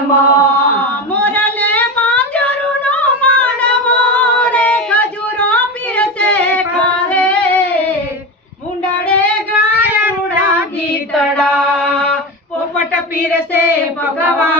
જાનમાં Morley માંજરુનો માનવો રે ખજૂરો પીરસે ખારે મુંડાડે ગાય રૂડા ગીતડા પોપટ પીરસે ભગવાન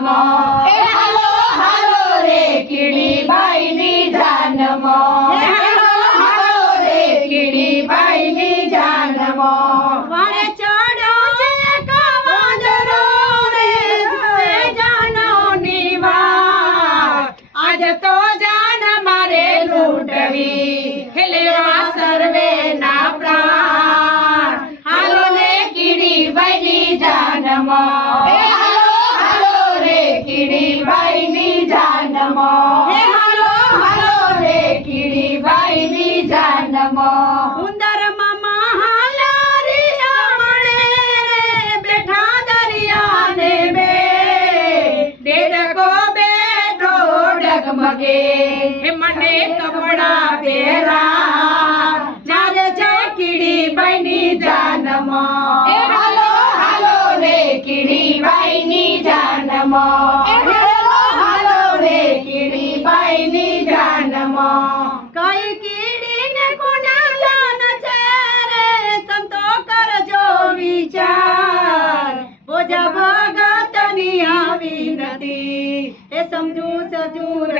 જાનમાં હે હાલો હાલો રે કીડી બાઈની જાનમાં હે હાલો હાલો રે કીડી બાઈની જાનમાં વારે ચડ્યો છે કવાંદરો રે જુએ જાનો નિવાર આજ તો જાન મારે લૂંટવી હે લેવા સર્વે ના પ્રાણ હાલો રે કીડી બની જાનમાં किड़ी बाई नी जानमो। हे हलो हलो रे किड़ी बाई नी जानमो। उंदर मामा हालारिया मणे रे बैठा दरिया ने में डेड को बैठो तो डगमगे। हे मने कपड़ा पेरा जारे जा किड़ी बाई नी जानमो। చూస చూర